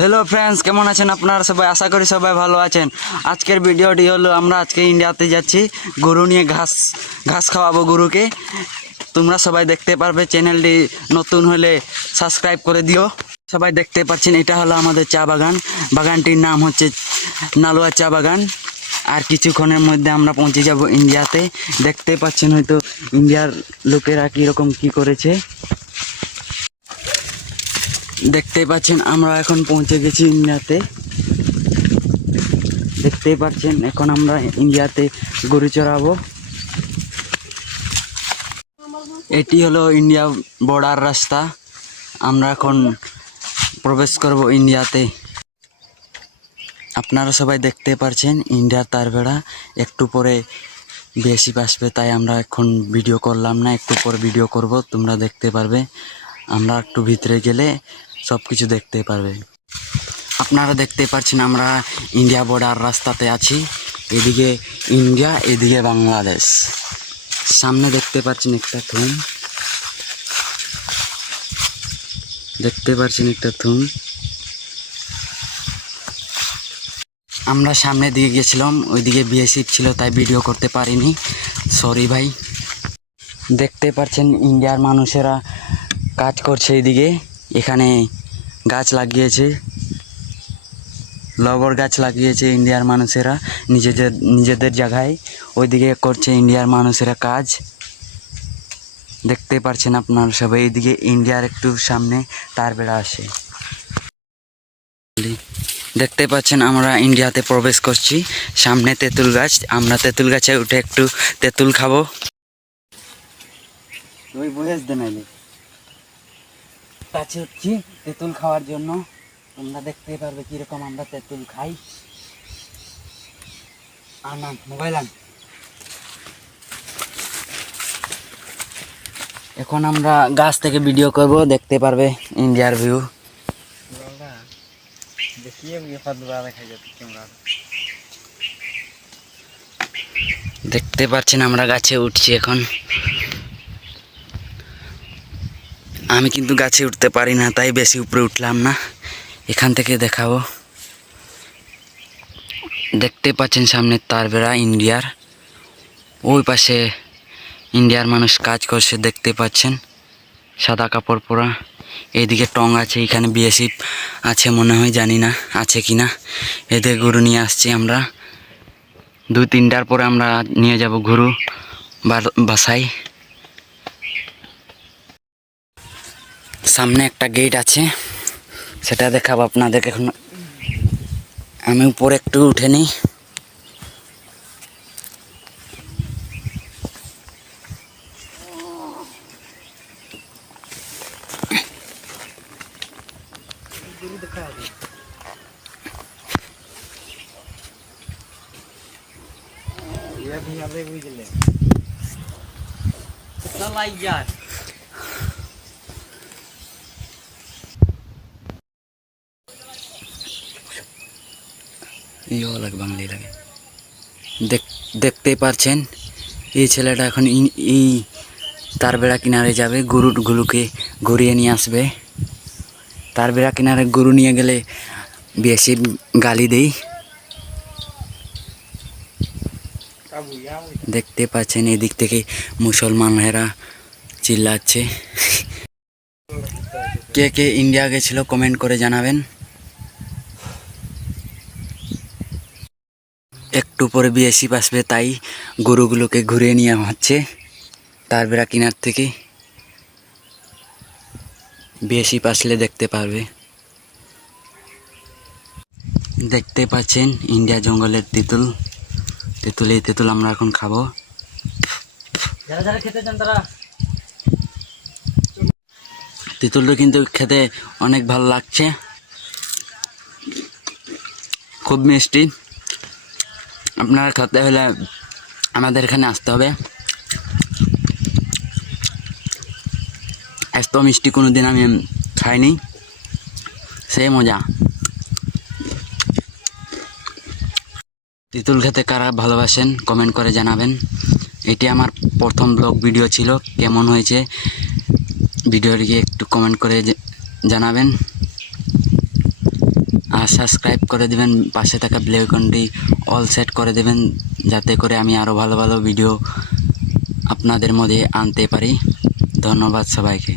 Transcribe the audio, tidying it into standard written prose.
Hello friends, কেমন আছেন আপনারা সবাই? আশা করি সবাই ভালো আছেন। আজকের ভিডিওটি হলো আমরা আজকে ইন্ডিয়াতে যাচ্ছি, গরু নিয়ে ঘাস খাওয়াবো গরুকে। তোমরা সবাই দেখতে পারবে। চ্যানেলটি নতুন হলে সাবস্ক্রাইব করে দিও। সবাই দেখতে পাচ্ছেন, এটা হলো আমাদের চা বাগান। বাগানটির নাম হচ্ছে নালুয়া চা বাগান। আর কিছুক্ষণের মধ্যে আমরা পৌঁছে যাব ইন্ডিয়াতে। দেখতে পাচ্ছেন হয়তো ইন্ডিয়ার লোকেরা কীরকম কী করেছে। দেখতে পাচ্ছেন আমরা এখন পৌঁছে গেছি ইন্ডিয়াতে। দেখতেই পাচ্ছেন এখন আমরা ইন্ডিয়াতে গরু চড়াবো। এটি হলো ইন্ডিয়া বর্ডার রাস্তা। আমরা এখন প্রবেশ করব ইন্ডিয়াতে। আপনারা সবাই দেখতে পাচ্ছেন ইন্ডিয়ার তার বেড়া। একটু পরে বেশি আসবে, তাই আমরা এখন ভিডিও করলাম না, একটু পরে ভিডিও করব, তোমরা দেখতে পারবে। আমরা একটু ভিতরে গেলে সব কিছু দেখতে পারবে। আপনারা দেখতে পাচ্ছেন আমরা ইন্ডিয়া বর্ডার রাস্তাতে আছি। এদিকে ইন্ডিয়া, এদিকে বাংলাদেশ। সামনে দেখতে পাচ্ছেন একটা থুম, দেখতে পাচ্ছেন একটা থুম। আমরা সামনের দিকে গেছিলাম, ওইদিকে বিএসএফ ছিল, তাই ভিডিও করতে পারিনি, সরি ভাই। দেখতে পাচ্ছেন ইন্ডিয়ার মানুষেরা কাজ করছে এদিকে। এখানে গাছ লাগিয়েছে, লবর গাছ লাগিয়েছে ইন্ডিয়ার মানুষেরা নিজেদের জায়গায়। ওইদিকে করছে ইন্ডিয়ার মানুষেরা কাজ। দেখতে পাচ্ছেন আপনারা সবাই। এইদিকে ইন্ডিয়ার একটু সামনে তার বেড়া আসে। দেখতে পাচ্ছেন আমরা ইন্ডিয়াতে প্রবেশ করছি। সামনে তেঁতুল গাছ, আমরা তেঁতুল গাছে উঠে একটু তেঁতুল খাবো। ওই বয়স দেনাইলে কাছে উঠছি তেঁতুল খাওয়ার জন্য। তোমরা দেখতে পারবে কিরকম আমরা তেঁতুল খাই। আনান মোবাইল আন। এখন আমরা গাছ থেকে ভিডিও করব, দেখতে পারবে ইন্ডিয়ার ভিউ। দেখতে পাচ্ছেন আমরা গাছে উঠছি এখন। আমি কিন্তু গাছে উঠতে পারি না, তাই বেশি উপরে উঠলাম না। এখান থেকে দেখাবো। দেখতে পাচ্ছেন সামনে তার বেড়া ইন্ডিয়ার। ওই পাশে ইন্ডিয়ার মানুষ কাজ করছে, দেখতে পাচ্ছেন সাদা কাপড় পরা। এইদিকে টং আছে, এখানে বিএসএফ আছে মনে হয়, জানি না আছে কি না। এদের গরু নিয়ে আসছি আমরা। 2-3টার পরে আমরা নিয়ে যাব গরু বাসায়। সামনে একটা গেট আছে, সেটা দেখাবো আপনাদেরকে। এখন আমি উপরে একটু উঠে নিই। বাংলায় লাগে। দেখতে পাচ্ছেন এই ছেলেটা এখন এই তার বেড়া কিনারে যাবে, গরুগুলোকে ঘুরিয়ে নিয়ে আসবে। তার বেড়া কিনারে গরু নিয়ে গেলে বেশি গালি দেই। দেখতে পাচ্ছেন এদিক থেকে মুসলমানেরা চিল্লাচ্ছে। কে কে ইন্ডিয়া গেছিল কমেন্ট করে জানাবেন। একটু পরে বিএসএফ আসবে, তাই গরুগুলোকে ঘুরিয়ে নিয়ে হচ্ছে তার বেড়া কিনার থেকে। বিএসএফ আসলে দেখতে পারবে। দেখতে পাচ্ছেন ইন্ডিয়া জঙ্গলের তেঁতুল। এই তেঁতুল আমরা এখন খাবো। তেঁতুলটা কিন্তু খেতে অনেক ভালো লাগছে, খুব মিষ্টি। আপনারা খেতে হলে আমাদের এখানে আসতে হবে। এত মিষ্টি কোনোদিন আমি খাইনি, সেই মজা। তেঁতুল খেতে কারা ভালোবাসেন কমেন্ট করে জানাবেন। এটি আমার প্রথম ব্লগ ভিডিও ছিল, কেমন হয়েছে ভিডিওটিকে একটু কমেন্ট করে জানাবেন। আর সাবস্ক্রাইব করে দেবেন, পাশে থাকা বেল আইকনটি অল সেট করে দেবেন, যাতে করে আমি আরও ভালো ভালো ভিডিও আপনাদের মধ্যে আনতে পারি। ধন্যবাদ সবাইকে।